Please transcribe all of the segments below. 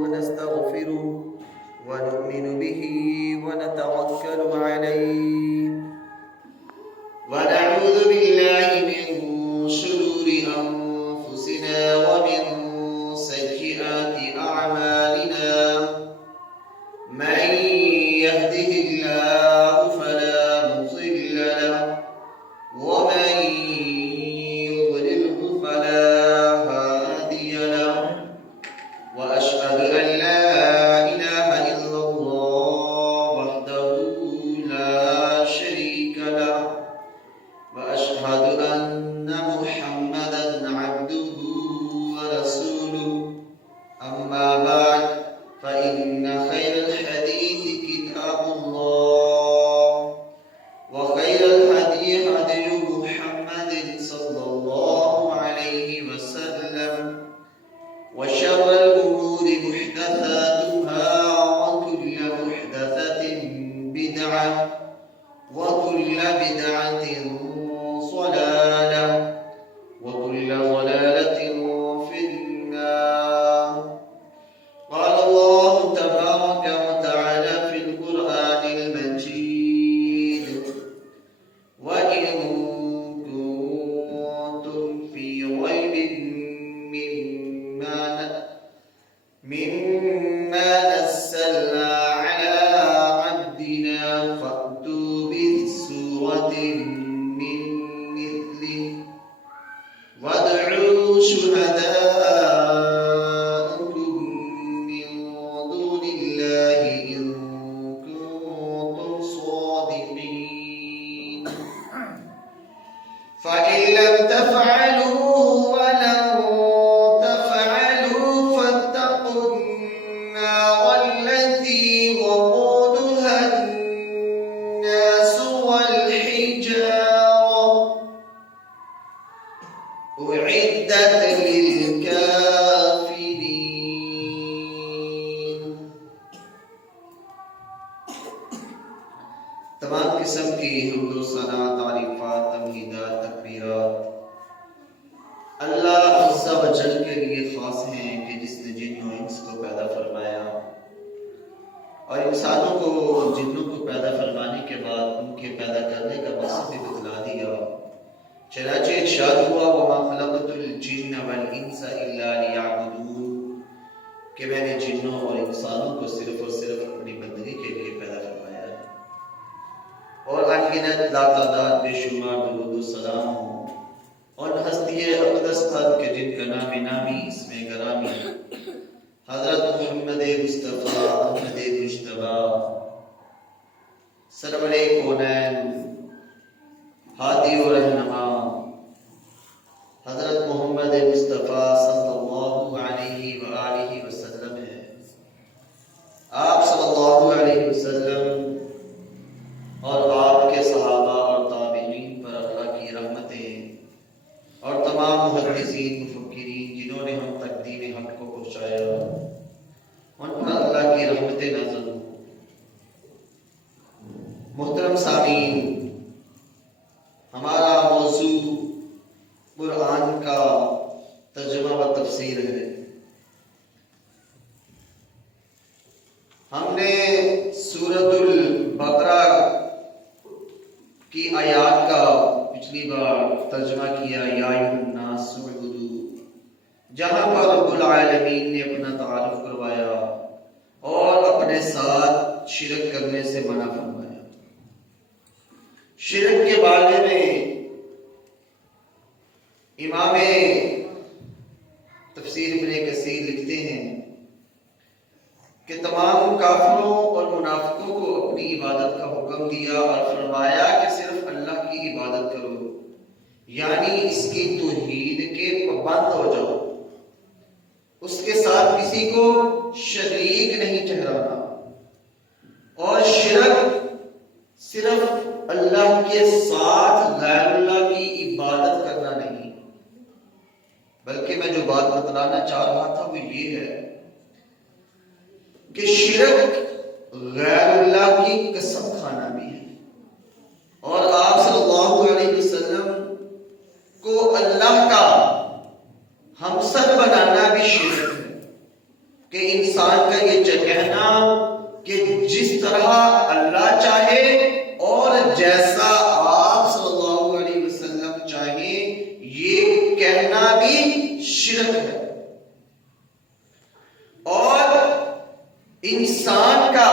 ونستغفره ونؤمن به ونتوكل عليه ونعوذ بالله من شرور أنفسنا ومن سيئات أعمالنا من يهده الله فلا مضل له ومن يضلله فلا هادي له وأشهد أن لا إله إلا الله وحده لا شريك له وأشهد أن محمدا عبده ورسوله أما بعد فإن خير الحديث كتاب الله وخير الهدي هدي محمد صلى الله عليه وسلم وشر الأمور محدثاتها وكل محدثة بدعة وكل بدعة ضلالة وكل ضلالة في النار. قال الله تبارك وتعالى في القرآن المجيد وإن كنتم في ريب مما نزلنا على عبدنا فأتوا بسورة من مثله وادعوا شهداءكم من دون الله إن كنتم صادقين فإن لم تفعلوا ولن تفعلوا فاتقوا النار التي وقودها الناس والحجارة أعدت للكافرين. تمام قسم کی حمد و ثنا تعریفات تمہیدات تکبیرات اللہ عز و جل کے لیے خاص ہیں کہ جس نے جن و انس کو پیدا فرمایا اور انسانوں کو جنوں کو پیدا فرمانے کے بعد ان کے پیدا کرنے کا مقصد بھی بتلا دیا. چنانچہ ارشاد ہوا وما خلقت الجن والانس الا لیعبدون کہ میں نے جنوں اور انسانوں کو صرف اور صرف اپنی بندگی کے لیے پیدا فرمایا ہے. اور انگنت لا تعداد بے شمار درود و سلام ہوں اور ہستی اقدس پر کہ جن کا نام نامی اسم گرامی حضرت محمد مصطفیٰ احمد مجتبی سرور کونین ہادی و رہنما حضرت محمد مصطفیٰ صلی اللہ علیہ وآلہ وسلم ہے. آپ صلی اللہ علیہ وسلم اور آپ کے صحابہ اور تابعین پر اللہ کی رحمتیں اور تمام محدثین مفکرین جنہوں نے ہم تک دین حق کو پہنچایا ان پر اللہ کی رحمتیں نازل ہوں. محترم سامعین، ہمارا موضوع قرآن کا ترجمہ و تفسیر ہے. ہم نے سورۃ البقرہ کی آیات کا پچھلی بار ترجمہ کیا یا ایھا الناس اعبدوا، جہاں پر رب العالمین نے اپنا تعارف کروایا اور اپنے ساتھ شرک کرنے سے منع فرمایا. شرک کے بارے میں امام تفسیر ابن کثیر لکھتے ہیں کہ تمام کافروں اور منافقوں کو اپنی عبادت کا حکم دیا اور فرمایا کہ صرف اللہ کی عبادت کرو، یعنی اس کی توحید کے پابند ہو جاؤ، اس کے ساتھ کسی کو شریک نہیں ٹھہرانا، اور شرک صرف اللہ کے ساتھ غیر اللہ کی عبادت کرنا نہیں، بلکہ میں جو بات بتلانا چاہ رہا تھا وہ یہ ہے کہ شرک غیر اللہ کی قسم کھانا بھی ہے، اور آپ صلی اللہ علیہ وسلم کو اللہ کا ہمسر بنانا بھی شرک ہے. کہ انسان کا یہ کہنا کہ جس طرح اللہ چاہے اور جیسا آپ صلی اللہ علیہ وسلم چاہیں، یہ کہنا بھی شرک ہے. اور انسان کا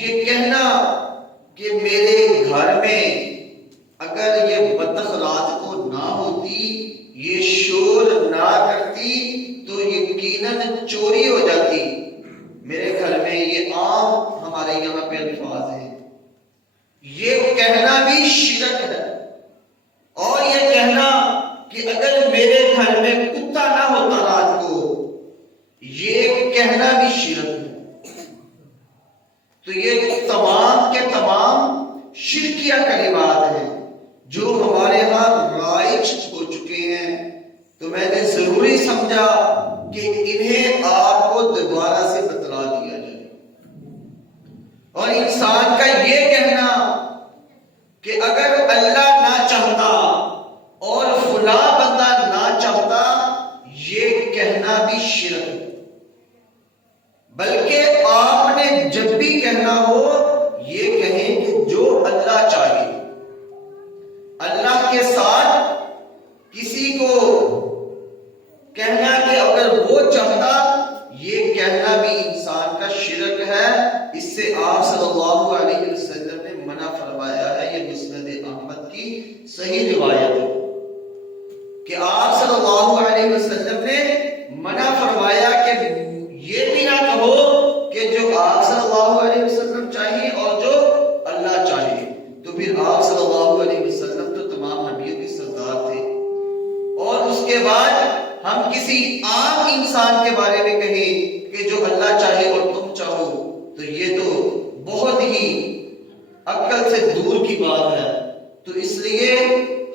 یہ کہنا کہ میرے گھر میں اگر یہ بطخ رات کو نہ ہوتی، یہ شور نہ کرتی، تو یقیناً چوری ہو جاتی میرے گھر میں. یہ عام ہمارے یہاں پہ الفاظ ہیں. یہ کہنا بھی شرک ہے. اور یہ کہنا کہ اگر میرے گھر میں کتا نہ ہوتا رات کو، یہ کہنا بھی شرک ہے. تو یہ تمام کے تمام شرکیہ کلمات ہیں جو ہمارے ہاں رائج ہو چکے ہیں. تو میں نے ضروری سمجھا کہ انہیں آپ کو دوبارہ سے بتلا دیا جائے. اور انسان کا یہ کہنا کہ اگر اللہ نہ چاہتا اور فلاں بندہ نہ چاہتا، یہ کہنا بھی شرک ہے. بلکہ آپ نے جب بھی کہنا ہو یہ کہیں کہ جو اللہ چاہے. اللہ کے ساتھ کسی کو کہنا کہ اگر وہ چاہتا، یہ کہنا بھی انسان کا شرک ہے. اس سے آپ صلی اللہ علیہ وسلم نے منع فرمایا ہے. یہ مسند احمد کی صحیح روایت ہے کہ آپ صلی اللہ علیہ وسلم نے منع فرمایا کہ یہ بھی نہ کہو کہ جو آپ صلی اللہ علیہ وسلم چاہیے اور جو اللہ چاہے. تو پھر آپ صلی اللہ علیہ وسلم تو تمام نبیوں کے سردار تھے، اور اس کے بعد ہم کسی عام انسان کے بارے میں کہیں کہ جو اللہ چاہے اور تم چاہو، تو یہ تو بہت ہی عقل سے دور کی بات ہے. تو اس لیے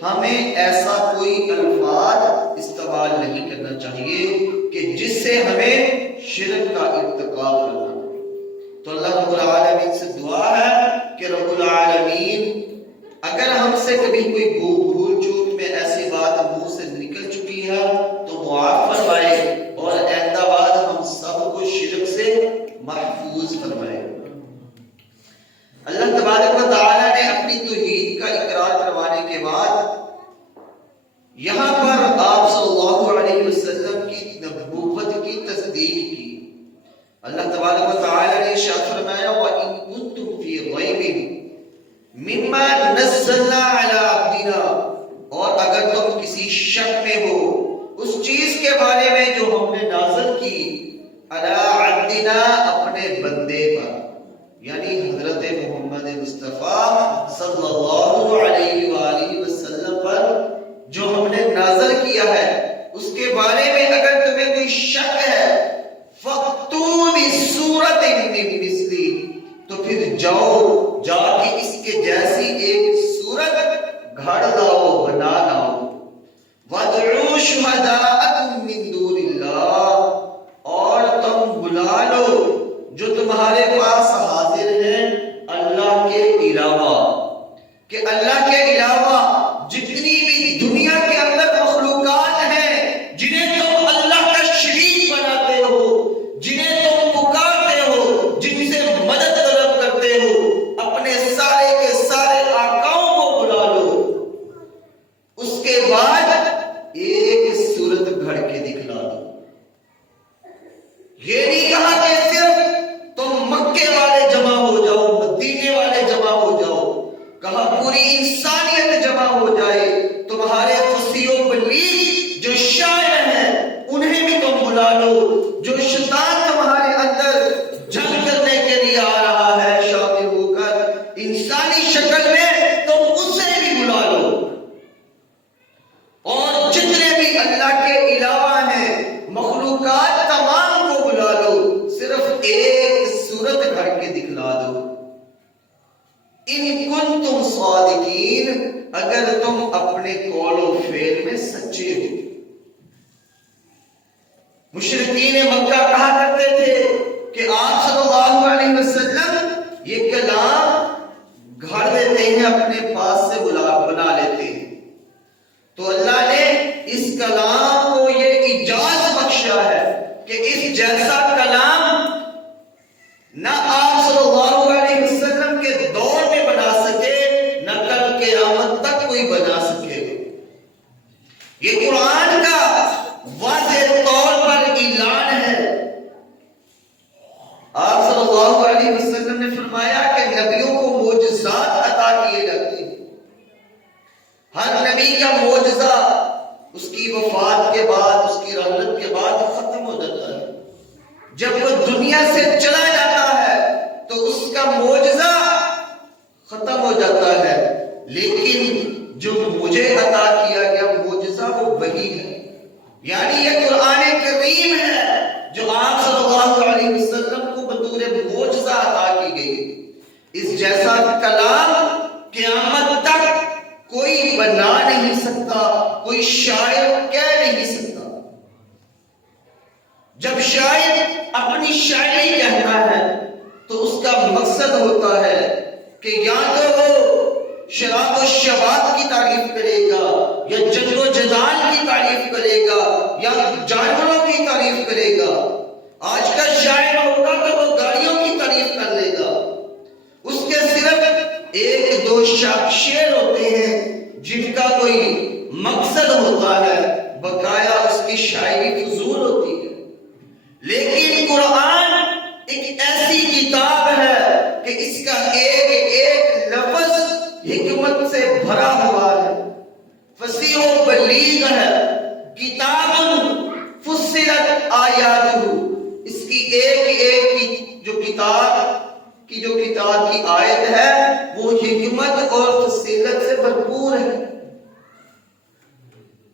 ہمیں ایسا کوئی الفاظ استعمال نہیں کرنا چاہیے کہ جس سے ہمیں شرک کا ارتکاب کرنا. تو اللہ رب العالمین سے دعا ہے کہ رب العالمین اگر ہم سے کبھی کوئی بھول چوک میں ایسی بات منہ سے نکل چکی ہے تو معاف فرمائے، اور آئندہ بعد ہم سب کو شرک سے محفوظ فرمائے. اللہ تبارک و تعالی نے اپنی توحید کا اقرار کروانے کے بعد یہاں پر آپ صلی اللہ علیہ وسلم کی نبوت کی تصدیق کی. اللہ تبارک و تعالی نے ارشاد فرمایا وَإِن كُنتُمْ فِي رَيْبٍ مِّمَّا نَزَّلْنَا عَلَىٰ عَبْدِنَا، اور اگر تم کسی شک میں ہو اس چیز کے بارے میں جو ہم نے نازل کی، عَلَىٰ عَبْدِنَا، اپنے بندے پر، یعنی حضرت محمد مصطفیٰ صلی اللہ علیہ وآلہ وسلم پر جو ہم نے نازل کیا ہے، اس کے بارے میں اگر تمہیں کوئی شک ہے، فَأْتُوا بِسُورَةٍ مِّن مِّثْلِهِ، تو پھر جاؤ جا کے اس کے جیسی ایک صورت گھڑ لاؤ، بنا لاؤ. وَادْعُوا شُهَدَاءَكُم مِّن دُونِ اللَّهِ، اور تم بلا لو جو تمہارے پاس حاضر ہیں اللہ کے علاوہ، کہ اللہ کے علاوہ جتنی بھی دنیا کے اندر مخلوقات ہیں جنہیں تم اللہ کا شریک بناتے ہو، جنہیں تم پکارتے ہو، جن سے مدد طلب کرتے ہو، اپنے سارے کے سارے آقاؤں کو بلا لو. اس کے بعد ایک صورت گھڑ کے دکھلا دو. یہ نہیں کہا کہ صرف تم مکے والے جمع ہو جاؤ، مدینے والے جمع ہو جاؤ، کہا پوری انسانیت جمع ہو جائے. تمہارے فصیح و بلیغ جو شاعر ہیں انہیں بھی تم بلا لو. جو شیطان تمہارے اندر جنگ کرنے کے لیے آ رہا ہے شامل ہو کر انسانی شکل میں، تم اسے بھی بلا لو. اور جتنے بھی اللہ کے علاوہ ہیں مخلوقات تمام کو بلا لو، صرف ایک صورت گھڑ کے دکھلا دو. ان کنتم صادقین، اگر تم اپنے قول و فعل میں سچے ہو. مشرکین مکہ کہا کرتے تھے کہ آپ صلی اللہ علیہ وسلم یہ کلام گھڑ دیتے ہیں، اپنے پاس سے بنا لیتے ہیں. تو اللہ نے اس کلام کو یہ اجازت بخشا ہے کہ اس جیسا کلام کے بعد، اس کی رحلت کے بعد ختم ہو جاتا ہے. جب وہ دنیا سے چلا جاتا ہے تو اس کا معجزہ ختم ہو جاتا ہے. لیکن جو مجھے عطا کیا گیا معجزہ وہ وہی ہے. یعنی یہ قرآن کریم ہے جو آپ صلی اللہ علیہ وسلم کو بطور معجزہ عطا کی گئی. اس جیسا کلام قیامت تک کوئی بنا نہیں سکتا، کوئی شاعر کہہ نہیں سکتا. جب شاعر اپنی شاعری کہتا ہے تو اس کا مقصد ہوتا ہے کہ یا تو وہ شراب و شباب کی تعریف کرے گا، یا جنگ و جدال کی تعریف کرے گا، یا جانوروں کی تعریف کرے گا. آج کا شاعر ہوگا تو وہ گاڑیوں کی تعریف کر لے گا. اس کے صرف ایک دو شعر ہوتے ہیں جن کا کوئی مقصد ہوتا ہے، بقایا اس کی شاعری فضول ہوتی ہے. لیکن قرآن ایک ایسی کتاب ہے کہ اس کا ایک ایک لفظ حکمت سے بھرا ہوا ہے، فصیح و بلیغ ہے. کتاب فصلت آیاتہ، اس کی ایک ایک جو کتاب کی آیت ہے وہ حکمت اور فصیلت سے بھرپور ہے.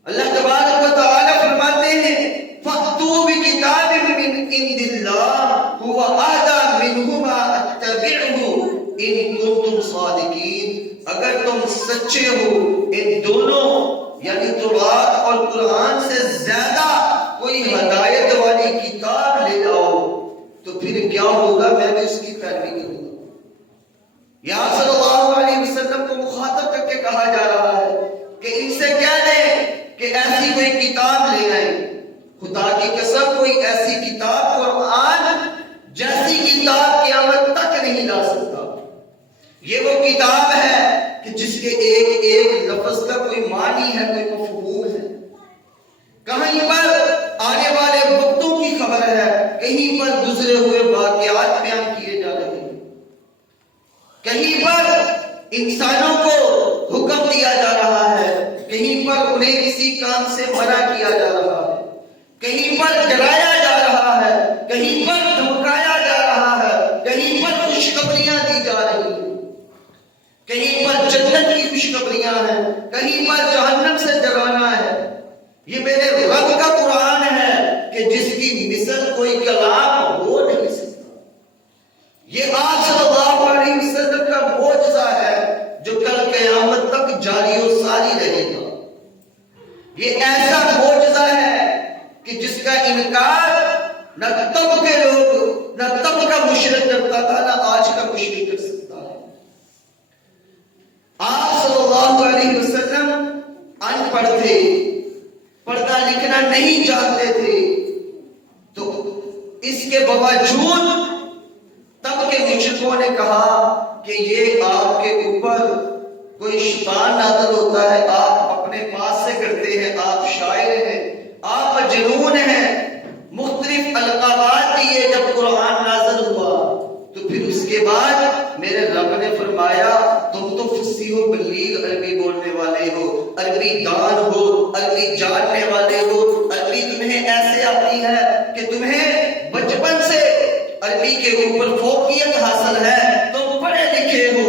اللہ تبارک و تعالی فرماتے ہیں فَأْتُوا بِكِتَابٍ مِّنْ عِندِ اللَّهِ هُوَ أَهْدَىٰ مِنْهُمَا أَتَّبِعْهُ إِن كُنتُمْ صَادِقِينَ. اگر تم سچے ہو ان دونوں یعنی تورات اور قرآن سے زیادہ کوئی ہدایت والی کتاب لے آؤ تو پھر کیا ہوگا، میں بھی اس کی پیروی کروں گا. یا صلی اللہ علیہ وسلم کو مخاطب کر کے کہا جا رہا ہے کہ ان سے کہہ دیں کہ ایسی کوئی کتاب لے آئیں. خدا کی قسم کوئی ایسی کتاب قرآن جیسی کتاب قیامت تک نہیں لا سکتا. یہ وہ کتاب ہے کہ جس کے ایک ایک لفظ کا کوئی معنی ہے، کوئی مفہوم ہے. کہیں پر آنے والے وقتوں کی خبر ہے، کہیں پر گزرے ہوئے واقعات بیان کیے جا رہے ہیں، کہیں پر انسانوں کو حکم دیا جا رہا ہے، کہیں پر انہیں کسی کام سے منع کیا جا رہا ہے، کہیں پر ڈرایا جا رہا ہے، کہیں پر دھمکایا جا رہا ہے، کہیں پر خوشخبریاں دی جا رہی ہیں، کہیں پر جنت کی خوشخبریاں ہیں، کہیں پر جہنم سے ڈرانا ہے. یہ میرے رب کا قرآن ہے کہ جس کی مثل کوئی کلام ہو نہیں سکتا. یہ آپ صلی اللہ علیہ وسلم کا معجزہ ہے جو کل قیامت تک جاری و ساری رہے گا. یہ ایسا معجزہ ہے کہ جس کا انکار نہ تب کے لوگ، نہ تب کا مشرک کرتا تھا، نہ آج کا مشرک کر سکتا ہے. آپ صلی اللہ علیہ وسلم ان پڑھ تھے، پڑھنا لکھنا نہیں جانتے تھے، تو اس کے باوجود تب کے مشرکوں نے کہا کہ یہ آپ کے اوپر کوئی شیطان نازل ہوتا ہے، آپ اپنے پاس سے کرتے ہیں، آپ شاعر ہیں، آپ مجنون ہیں. مختلف القابات دیے. جب قرآن نازل ہوا تو پھر اس کے بعد میرے رب نے فرمایا تم تو فصیح و بلیغ عربی بولنے والے ہو، عربی دان ہو، عربی جاننے والے ہو، عربی تمہیں ایسے آتی ہے کہ تمہیں بچپن سے عربی کے اوپر فوقیت حاصل ہے، تم پڑھے لکھے ہو،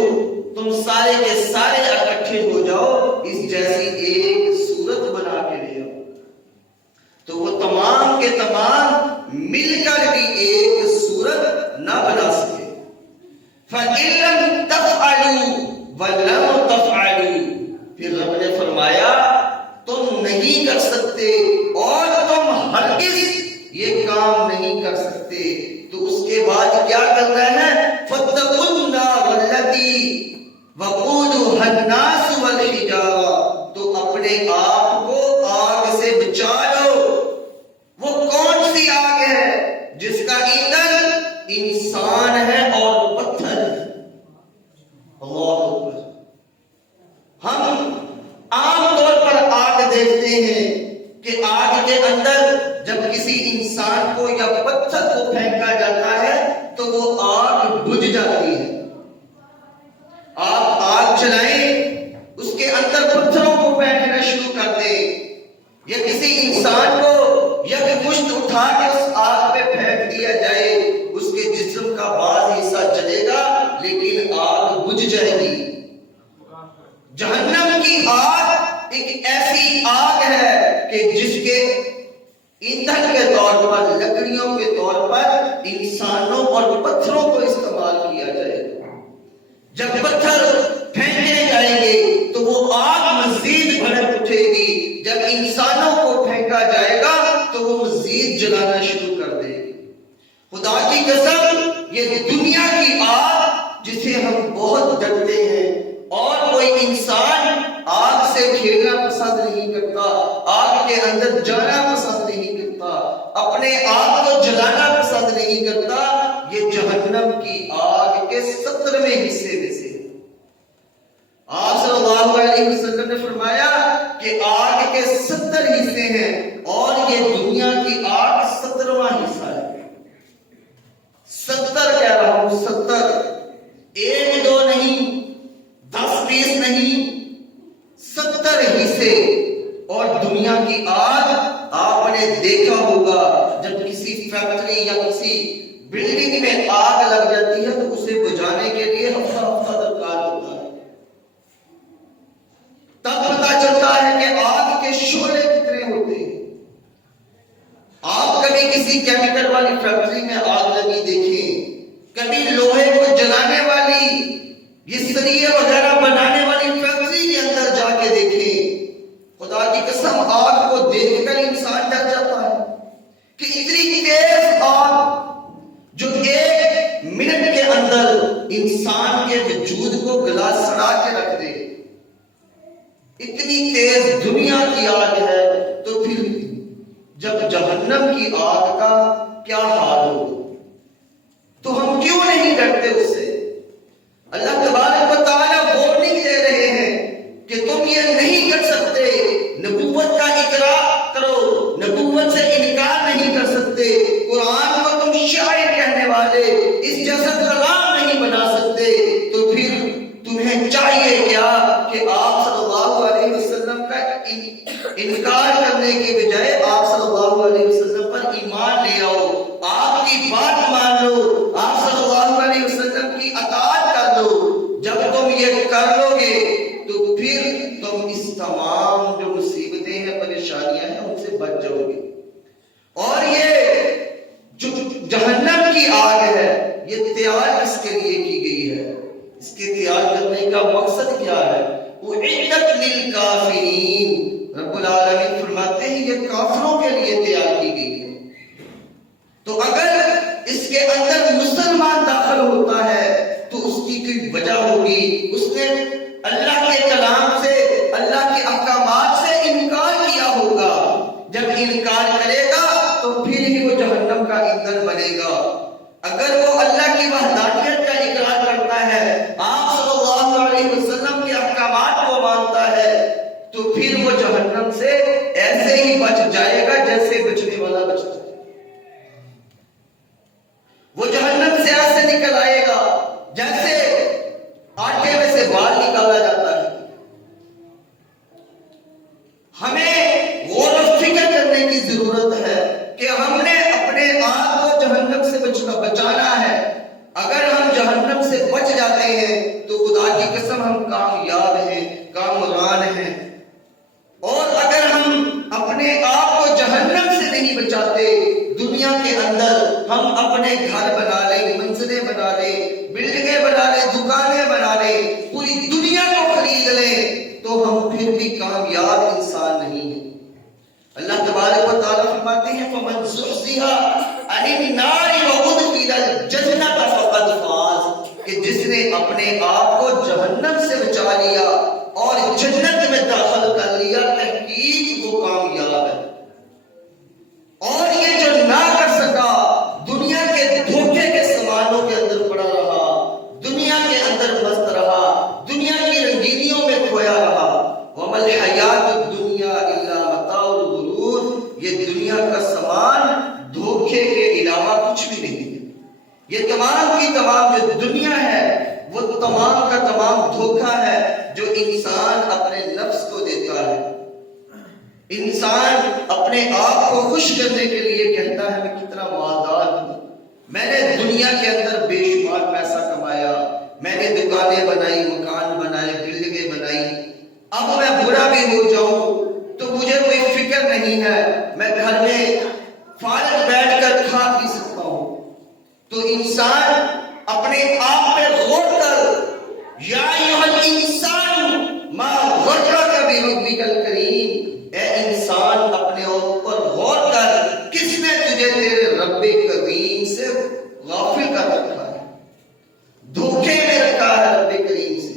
تم سارے کے سارے اکٹھے ہو جاؤ، اس جیسی ایک صورت بنا کے لے آؤ. تو وہ تمام کے تمام مل کر بھی ایک صورت نہ بنا سکے. فَإِن لَّمْ تَفْعَلُوا وَلَمْ تَفْعَلُوا، پھر رب نے فرمایا تم نہیں کر سکتے اور تم ہرگز یہ کام نہیں کر سکتے. تو اس کے بعد کیا کرنا ہے؟ فَاتَّقُوا النَّارَ الَّتِي وَقُودُهَا النَّاسُ وَالْحِجَارَةُ، تو اپنے آپ کو آگ سے بچا لو. وہ کون سی آگ ہے؟ جس کا ایندھن انسان ہے اور پتھر ہے. اللہ اکبر. ہم عام طور پر آگ دیکھتے ہیں کہ آگ کے اندر جب کسی انسان کو یا پتھر کو پھینکا جاتا ہے تو وہ آگ بجھ جاتی ہے. آپ آگ جلائیں، اس کے اندر پتھروں کو پھینکنا شروع کر دیں، یا کسی انسان بجھ جائے گی۔ جہنم کی آگ ایک ایسی آگ ہے کہ جس کے ایندھن کے طور پر، لکڑیوں کے طور پر انسانوں اور پتھروں کو استعمال کیا جائے گا۔ جب پتھر پھینکے جائیں گے تو وہ آگ مزید بھڑک اٹھے گی، جب انسانوں کو پھینکا جائے گا تو وہ مزید جلانا شروع کر دے گی۔ خدا کی قسم، یہ دنیا کی آگ جسے ہم بہت ڈرتے ہیں، اور کوئی انسان آگ سے کھیلنا پسند نہیں کرتا، آگ کے اندر جانا پسند نہیں کرتا، اپنے آپ کو جلانا پسند نہیں کرتا، یہ جہنم کی آگ کے 70ویں حصے میں سے۔ آپ صلی اللہ علیہ وسلم نے فرمایا کہ آگ کے 70 حصے ہیں اور یہ دنیا کی آگ 70واں حصہ ہے۔ 70 کہہ رہا ہوں، 70، 1 2 نہیں، 10 20 نہیں، 70 حصے۔ اور دنیا کی آگ آپ نے دیکھا ہوگا، جب کسی فیکٹری یا کسی بلڈنگ میں آگ لگ جاتی ہے تو اسے بجھانے کے لیے ہفتہ درکار ہوتا ہے۔ تب پتہ چلتا ہے کہ آگ کے شعلے کتنے ہوتے ہیں۔ آپ کبھی کسی کیمیکل والی فیکٹری میں آگ لگی دیکھیں، کبھی لوہے کو جلانے والی، یہ سریے وغیرہ بنانے والی فیکٹری کے اندر جا کے دیکھیں، خدا کی قسم آگ کو دیکھ کر انسان ڈر جاتا ہے کہ اتنی تیز آگ جو 1 منٹ کے اندر انسان کے وجود کو گلا سڑا کے رکھ دے، اتنی تیز دنیا کی آگ ہے، تو پھر جب جہنم کی آگ کا کیا حال ہوگا؟ تو ہم کیوں نہیں ڈرتے اس سے؟ اللہ تبارک و تعالیٰ وارننگ دے رہے ہیں کہ تم یہ نہیں کر سکتے، نبوت کا اقرار کرو، نبوت سے انکار نہیں کر سکتے، قرآن کو تم شاعر کہنے والے اس جیسا کلام نہیں بنا سکتے، تو پھر تمہیں چاہیے کیا کہ آپ صلی اللہ علیہ وسلم کا انکار کرنے کے بجائے آپ صلی اللہ علیہ وسلم پر ایمان لے آؤ، آپ کی بات مان لو، آپ صلی اللہ علیہ وسلم کی اطاعت کر لو۔ جب تم یہ کر لو گے تو پھر تم اس تمام جو مصیبتیں ہیں، پریشانیاں ہیں، ان سے بچ جاؤ گے۔ اور یہ جو جہنم کی آگ ہے، یہ تیار کس کے لیے کی گئی ہے؟ اس کے تیار کرنے کا مقصد کیا ہے؟ اعدت للکافرین، رب العالمین فرماتے ہیں یہ کافروں کے لیے تیار کی گئی ہے۔ تو اگر اس کے اندر مسلمان داخل ہوتا ہے تو اس کی کوئی وجہ ہوگی، اس نے اللہ کے کلام سے، اللہ کے احکامات سے انکار کیا ہوگا۔ جب انکار کرے گا تو پھر ہی وہ جہنم کا ایندھن بنے گا۔ اگر وہ اللہ کی وحدانیت کا اقرار کرتا ہے، آپ صلی اللہ علیہ وسلم کے احکامات کو مانتا ہے، تو پھر وہ جہنم سے ایسے ہی بچ جائے گا جیسے بچنے والا بچتا ہے۔ وہ جہنم سے ایسے نکل آئے گا جیسے آٹے میں سے بال نکالا جاتا ہے۔ ہمیں غور و فکر کرنے کی ضرورت ہے کہ ہم نے اپنے آپ کو جہنم سے بچانا ہے۔ اگر ہم جہنم سے بچ جاتے ہیں تو خدا کی قسم ہم کامیاب ہیں، کامران ہیں۔ اور اگر ہم اپنے آپ کو جہنم سے نہیں بچاتے، دنیا کے اندر ہم اپنے گھر بنا لیں، منزلیں بنا لیں، بلڈنگیں بنا لیں، دکانیں بنا لیں، پوری دنیا کو خرید لیں، تو ہم پھر بھی کامیاب انسان نہیں ہیں۔ اللہ تبارک و تعالیٰ فرماتے ہیں فَمَنْ زُحْزِحَ عَنِ النَّارِ وَأُدْخِلَ الْجَنَّةَ فَقَدْ فَازَ، کہ جس نے اپنے آپ کو جہنم سے بچا لیا اور جنت میں داخل کر لیا، تحقیق وہ کامیاب ہے۔ اور یہ جو نہ کر سکا، دنیا کے دھوکے کے سامانوں کے اندر پڑا رہا، دنیا کے اندر مست رہا، دنیا کی رنگینیوں میں کھویا رہا، وَمَا الْحَيَاةُ الدُّنْيَا إِلَّا مَتَاعُ الْغُرُورِ، یہ دنیا کا سامان دھوکے کے علاوہ کچھ بھی نہیں ہے۔ یہ تمام کی تمام جو دنیا ہے وہ تمام کا تمام دھوکہ ہے جو انسان اپنے نفس کو دیتا ہے۔ انسان اپنے آپ کو خوش کرنے کے لیے کہتا ہے میں کتنا مالدار ہوں، میں نے دنیا کے اندر بے شمار پیسہ کمایا، میں نے کے دکانیں بنائی، مکان بنائے، بلڈنگیں بنائی، اب میں برا بھی ہو جاؤں تو مجھے کوئی فکر نہیں ہے، میں گھر میں فارغ بیٹھ کر کھا پی سکتا ہوں۔ تو انسان اپنے آپ پہ غور کر، یا ایھا الانسان ما غرک بربک الکریم، اے انسان اپنے اوپر غور کر، کس نے تجھے تیرے رب کریم سے غافل کر رکھا ہے، دھوکے میں رکھا ہے رب کریم سے۔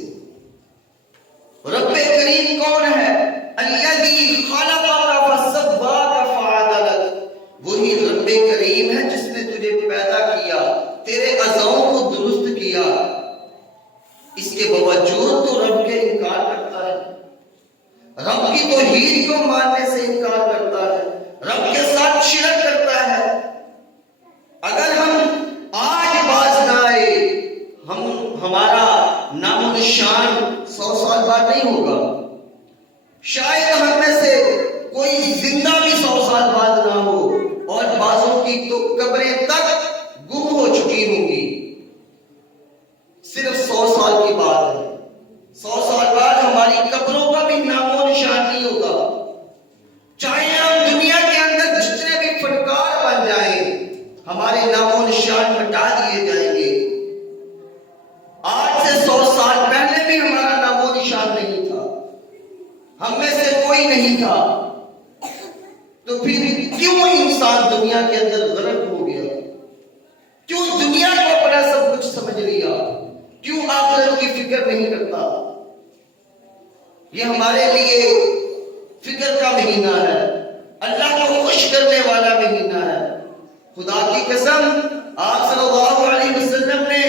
رب کریم کون ہے؟ الذی خلقک فسواک فعدلک، وہی رب کریم ہے جس نے تجھے پیدا کیا، تیرے اعضاؤں کو درست کیا، اس کے باوجود تو رب کے انکار کرتا ہے، رب کی توحید کو ماننے سے انکار کرتا ہے، رب کے ساتھ شرک کرتا ہے۔ اگر ہم آج باز نہ آئے، ہمارا نام و نشان 100 سال بعد نہیں ہوگا، شاید ہم میں سے کوئی زندہ بھی 100 سال بعد نہ ہو، اور بعضوں کی تو قبریں تک گم ہو چکی ہوں گی۔ صرف 100 سال کی بات ہے، 100 سال بعد ہماری قبروں کا بھی نام و نشان نہیں ہوگا، چاہے ہم دنیا کے اندر جتنے بھی فنکار بن جائیں، ہمارے نام و نشان مٹا دیے جائیں گے۔ آج سے 100 سال پہلے بھی ہمارا نام و نشان نہیں تھا، ہم میں سے کوئی نہیں تھا، تو پھر کیوں انسان دنیا کے اندر غرق ہو گیا؟ کیوں دنیا کو اپنا سب کچھ سمجھ لیا؟ کیوں آخرت کی فکر نہیں کرتا؟ یہ ہمارے لیے فکر کا مہینہ ہے، اللہ کو خوش کرنے والا مہینہ ہے۔ خدا کی قسم، آپ صلی اللہ علیہ وسلم نے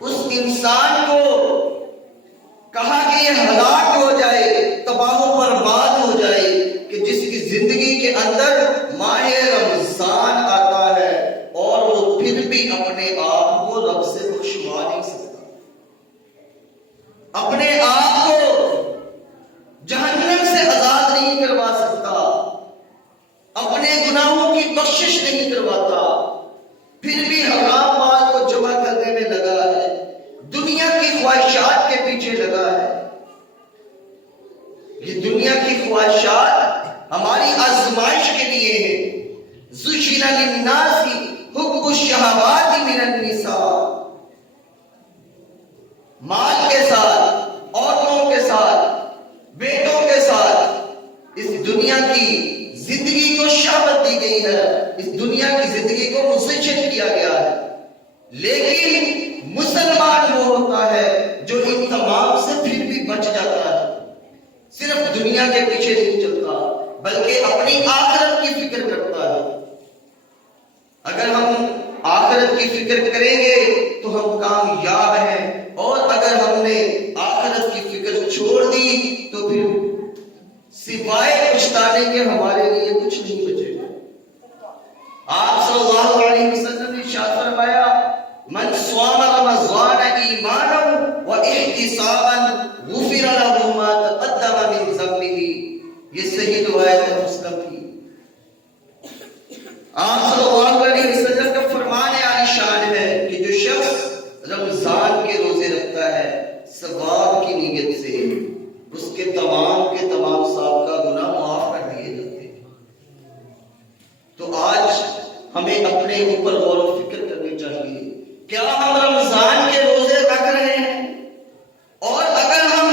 اس انسان کو کہا کہ یہ ہلاک ہو جائے، تباہ و برباد ہو جائے، کہ جس کی زندگی کے اندر ماہ رمضان آتا ہے اور وہ پھر بھی اپنے آپ کو رب سے بخشوا نہیں سکتا، اپنے آپ کو جہنم سے آزاد نہیں کروا سکتا، اپنے گناہوں کی بخشش نہیں کرواتا، پھر بھی حرام مال کو جمع کرنے میں لگا ہے، دنیا کی خواہشات کے پیچھے لگا ہے۔ یہ دنیا کی خواہشات ہماری آزمائش کے لیے ہے۔ زُشِّرَ لِلنَّاسِ حُبُّ الشَّهَوَاتِ مِنَ النِّسَاءِ، مال کے ساتھ، عورتوں کے ساتھ، بیٹوں کے ساتھ اس دنیا کی زندگی کو شہوت دی گئی ہے، اس دنیا کی زندگی کو مزین کیا گیا ہے۔ لیکن مسلمان وہ ہوتا ہے جو ان تمام سے پھر بھی بچ جاتا ہے، صرف دنیا کے پیچھے نہیں چلتا بلکہ اپنی آخرت کی فکر کرتا ہے۔ اگر ہم آخرت کی فکر کریں گے تو ہم کامیاب ہیں، اور اگر ہم نے آخرت کی فکر چھوڑ دی تو پھر سوائے پچھتانے کے ہمارے لیے کچھ نہیں بچے گا۔ آپ صلی اللہ علیہ وسلم نے ارشاد فرمایا، من صام رمضان ایمانا واحتسابا غفر له ما تقدم من ذنبه، یہ صحیح روایت ہے مسلم کی۔ آپ صلی اللہ علیہ وسلم کا فرمان عالی شان ہے کہ جو شخص رمضان کے روزے رکھتا ہے ثواب کی نیت سے، اس کے تمام سابقہ گناہ معاف کر دیے جاتے ہیں۔ تو آج ہمیں اپنے اوپر غور و فکر کرنی چاہیے، کیا ہم رمضان کے روزے رکھ رہے ہیں؟ اور اگر ہم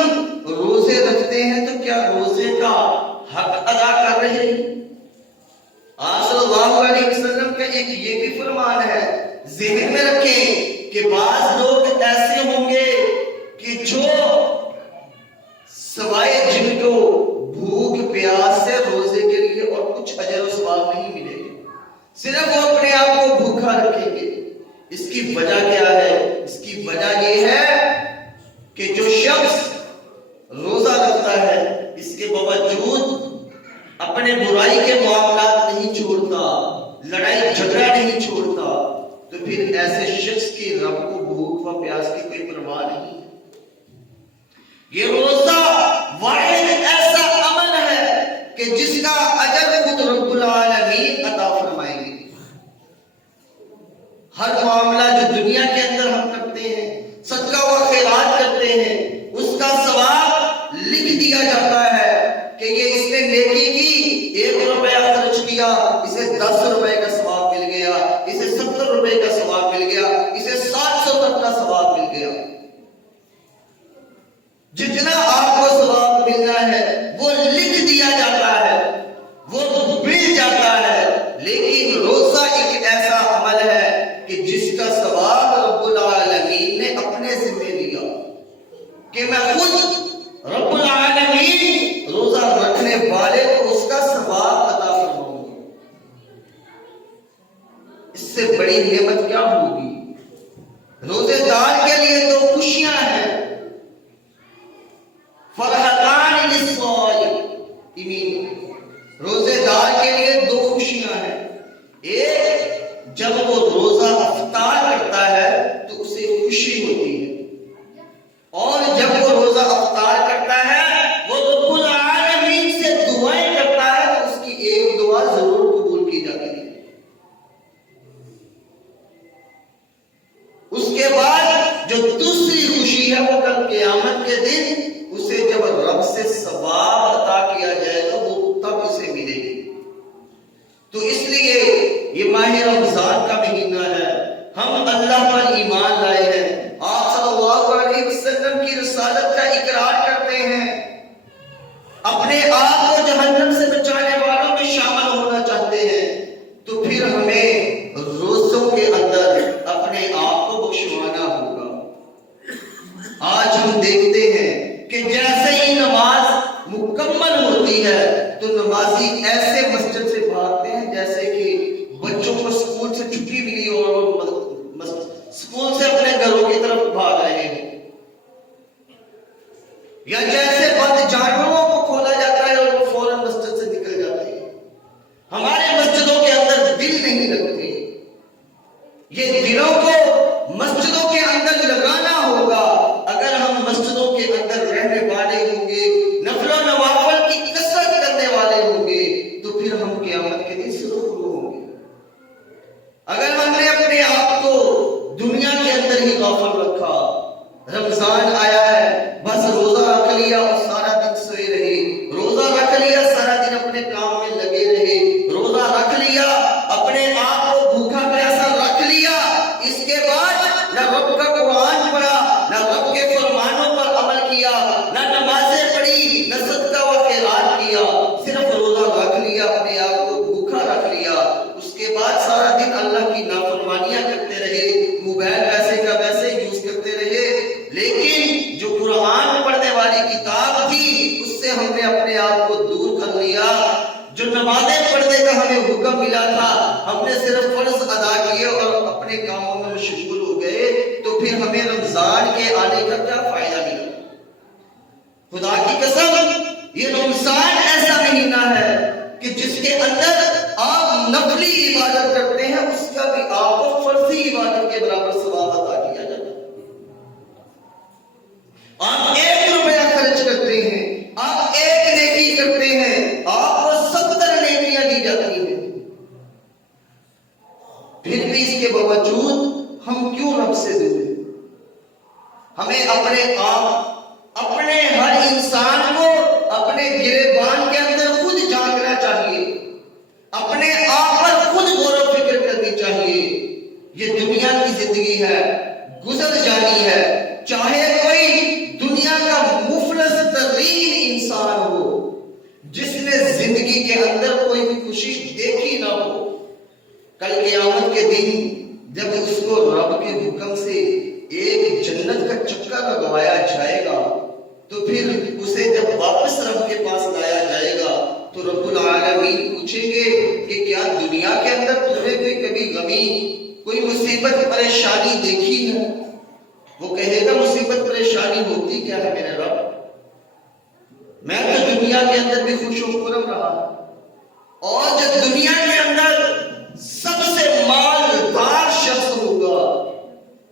روزے رکھتے ہیں تو کیا روزے کا حق ادا کر رہے ہیں؟ آپ صلی اللہ علیہ وسلم کا ایک یہ بھی فرمان ہے، ذہن میں رکھیں کہ بعض لوگ ایسے ہوں گے کہ جو سوائے جن کو بھوک پیاس سے روزے کے لیے اور کچھ اجر و ثواب نہیں ملے گا، صرف وہ اپنے آپ کو بھوکا رکھیں گے۔ اس کی وجہ کیا ہے؟ اس کی وجہ یہ ہے کہ جو شخص روزہ رکھتا ہے اس کے باوجود اپنے برائی کے معاملات نہیں چھوڑتا، لڑائی جھگڑا نہیں چھوڑتا، تو پھر ایسے شخص کی رب کو بھوک و پیاس کی کوئی پرواہ نہیں۔ یہ روزہ واحد ایسا عمل ہے کہ جس کا اجر خود رب العالمین عطا فرمائیں گے۔ ہر معاملہ جو دنیا کے اندر ہم کرتے ہیں، صدقہ و خیرات تبلیغات کرتے ہیں اس کا ثواب لکھ دیا جاتا ہے کہ یہ اس نے نیکی کی، 1 روپیہ خرچ کیا، اسے 10 روپے کا ثواب مل گیا، اسے 70 روپے کا ثواب مل گیا، اسے 700 تک کا ثواب مل گیا۔ جتنا آپ کو ثواب ملنا ہے وہ لکھ دیا جاتا ہے، وہ مل جاتا ہے۔ لیکن روزہ ایک ایسا عمل ہے کہ جس کا ثواب رب العالمین نے اپنے ذمہ لیا کہ میں خود رب العالمین روزہ رکھنے والے کو اس کا ثواب عطا فرماؤں گا۔ اس سے بڑی نعمت کیا ہوگی؟ روزے دار کے لیے تو خوشیاں ہیں، فرحتان للصائمین، روزے دار کے لیے 2 خوشیاں ہیں۔ ایک، جب وہ روزہ افطار کرتا ہے تو اسے خوشی ہوتی ہے، اور جب وہ روزہ افطار کرتا ہے وہ رب العالمین سے دعائیں کرتا ہے تو اس کی ایک دعا ضرور قبول کی جاتی ہے۔ اس کے بعد جو دوسری خوشی ہے وہ کل قیامت کے دن اسے جب رب سے ثواب عطا کیا جائے گا وہ تب اسے ملے گی۔ تو اس لیے یہ ماہ رمضان کا مہینہ ہے، ہم اللہ پر ایمان لائے ہیں، آپ صلی اللہ علیہ وسلم کی رسالت کا اقرار کرتے ہیں، اپنے آپ کو جہنم سے بچانے والوں میں شامل ہونا چاہتے ہیں، تو پھر ہمیں روزوں کے اندر اپنے آپ کو بخشوانا ہوگا۔ آج ہم دیکھتے ہیں کہ جیسے ہی نماز مکمل ہوتی ہے تو نمازی ایسے مسجد سے بھاگتے ہیں جیسے کہ بچوں کو اسکول سے چھٹی ملی اور اسکول سے اپنے گھروں کی طرف بھاگ رہے ہیں، یا جیسے بند جانوروں کو کھولا جاتا ہے اور وہ فوراً مسجد سے نکل جاتے ہیں۔ ہمارے مسجدوں کے اندر دل نہیں لگتے، یہ دلوں کو مسجدوں کے اندر لگانا ہوگا۔ اگر ہم مسجدوں کے اندر رہنے والے ہوں گے، نفل و نوافل کی کثرت کرنے والے ہوں گے، تو پھر ہم قیامت کے دن سرخرو ہوں گے۔ اگر ہم نے اپنے آپ کو دنیا کے اندر ہی غافل رکھا، رمضان آیا ہے بس روزہ رکھ لیا اور سارا دن سوئے رہے، روزہ رکھ لیا سارا دن اپنے کام میں لگے رہے، روزہ رکھ لیا اپنے آپ کو بھوکا پیاسا رکھ لیا، اس کے بعد نہ رب کا قرآن پڑھا، نہ رب کے فرمانوں پر عمل کیا، نہ نمازیں پڑھی، نہ صدقہ و خیرات کیا، صرف روزہ رکھ لیا، اپنے آپ کو بھوکا رکھ لیا، اس کے بعد سارا دن اللہ کی نافرمانیاں کرتے رہے، موبائل ویسے کا ویسے یوز کرتے رہے، لیکن جو قرآن پڑھنے والی کتاب تھی اس سے ہم نے اپنے آپ کو دور کر لیا۔ جو نمازیں پڑھنے کا ہمیں حکم ملا تھا ہم نے صرف فرض ادا کیے اور اپنے کاموں میں مشغول ہو گئے، تو پھر ہمیں رمضان کے آنے کا کیا فائدہ ملا؟ خدا کی قسم یہ رمضان ایسا مہینہ ہے کہ جس کے اندر آپ نفلی عبادت کرتے ہیں اس کا بھی آپ کو فرضی عبادت کے برابر ثواب عطا کیا جاتا ہے۔ آپ 1 روپیہ خرچ کرتے ہیں، آپ 1 نیکی کرتے ہیں، آپ کو 70 نیکیاں دی جاتی ہیں۔ پھر بھی اس کے باوجود ہم کیوں رب سے دور ہیں؟ ہمیں اپنے آپ، اپنے ہر انسان کو اپنے گریبان کے اندر خود جھانکنا چاہیے، اپنے آپ پر خود غور و فکر کرنی چاہیے۔ یہ دنیا کی زندگی ہے، گزر جانی ہے، چاہے کوئی دنیا کا مفلس ترین انسان ہو جس نے زندگی کے اندر کوئی بھی خوشی دیکھی نہ ہو، کل قیامت کے دن جب اس کو رب کے حکم سے ایک جنت کا چکا لگوایا جائے گا تو پھر اسے جب واپس رب کے پاس لایا جائے گا تو رب العالمین پوچھیں گے کہ کیا دنیا کے اندر تمہیں کوئی کبھی غمی، کوئی مصیبت پریشانی دیکھی ہے؟ وہ کہے گا مصیبت پریشانی ہوتی کیا ہے میرے رب، میں تو دنیا کے اندر بھی خوش و خرم رہا، اور جب دنیا کے اندر سب سے مالدار شخص ہوگا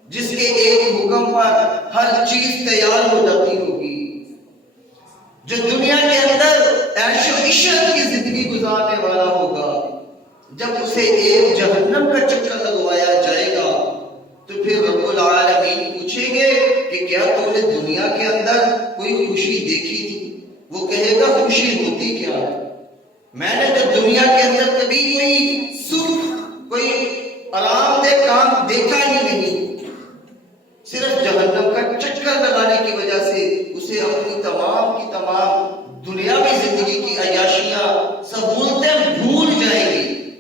جس کے ایک حکم پر ہر چیز تیار ہو جاتی ہوگی، جو دنیا کے اندر عیش و عشرت کی زندگی گزارنے والا ہوگا، جب اسے ایک جہنم کا چکر لگوایا جائے گا تو پھر رب العالمین پوچھیں گے کہ کیا تو نے دنیا کے اندر کوئی خوشی دیکھی تھی؟ وہ کہے گا خوشی ہوتی کیا ہے؟ میں نے تو دنیا کے اندر کبھی کوئی سکھ، کوئی آرام دہ کام دیکھا ہی نہیں۔ صرف جہنم کا چکر لگانے کی وجہ سے اسے اپنی تمام کی تمام دنیاوی زندگی کی عیاشیاں، سہولتیں بھول جائیں گی۔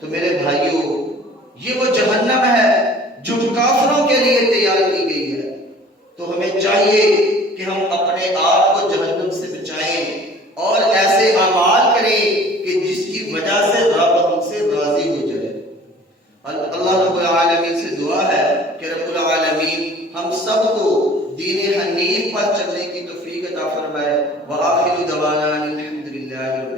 تو میرے بھائیوں، یہ وہ جہنم ہے جو کافروں کے لیے تیار کی گئی ہے۔ تو ہمیں چاہیے کہ ہم اپنے آپ کو جہنم سے بچائیں اور ایسے اعمال کریں کہ جس کی وجہ سے رب ہم سے راضی ہو جائے۔ اللہ رب العالمین سے دعا ہے کہ رب العالمین ہم سب کو دین حنیف پر چلنے کی توفیق عطا فرمائے۔ وآخر دعوانا الحمدللہ۔